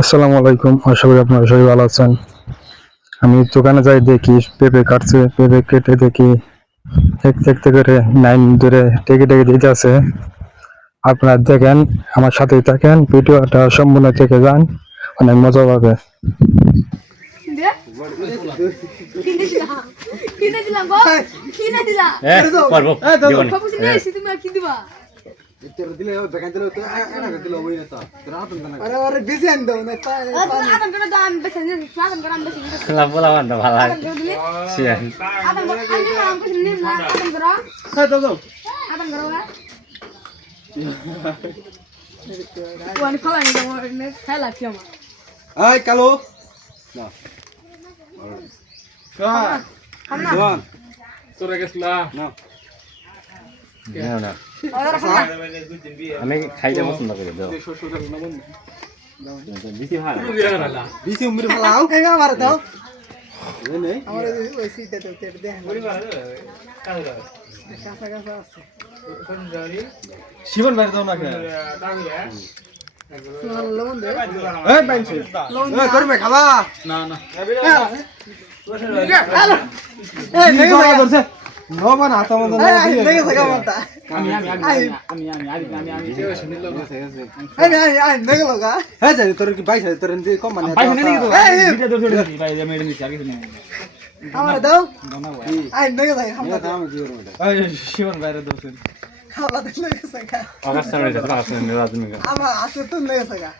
আসসালামু আলাইকুম, আশা করি আপনারা সবাই ভালো আছেন। আমি দোকানে যাই, দেখি পেঁপে কাটছে, পেঁপে কেটে দেখি দেখতে করে লাইন ধরে টেকে টেকে দিতে আছে। আপনারা দেখেন, আমার সাথেই থাকেন, ভিডিওটা সম্পূর্ণ থেকে যান, অনেক মজা পাবে। কালো আমি খাইতে পছন্দ করি দাও বেশি ভালো বিসি উমরি ভালাও আমার দাও আমার ওই সিটে তো তেড় দেন কাঁচা কাঁচা আছে শিবন বাইরে দাও না কে লবণ দে এই বাইনছে এই করবে খাবা না না এই দেখো ধরছে নবা না তো মত এই দেখে থাকা মাতা আমি দেখে লগা হ্যাঁ জানি তোর কি বাইছে তোর কম মানে পাইছ না তো এই দুইটা দৌড় দিছি ভাই আমি এটা নিছি আর কিছু নেই আমার দাও না ভাই আই দেখে থাকা আমি হামতা আমি জিরো এটা এই শিবন বাইরে দৌড়ছেন খাওয়া দেখে থাকা আকাশ সামনে যাচ্ছে আকাশ সামনে রাজনীতি আমার আছে তো দেখে থাকা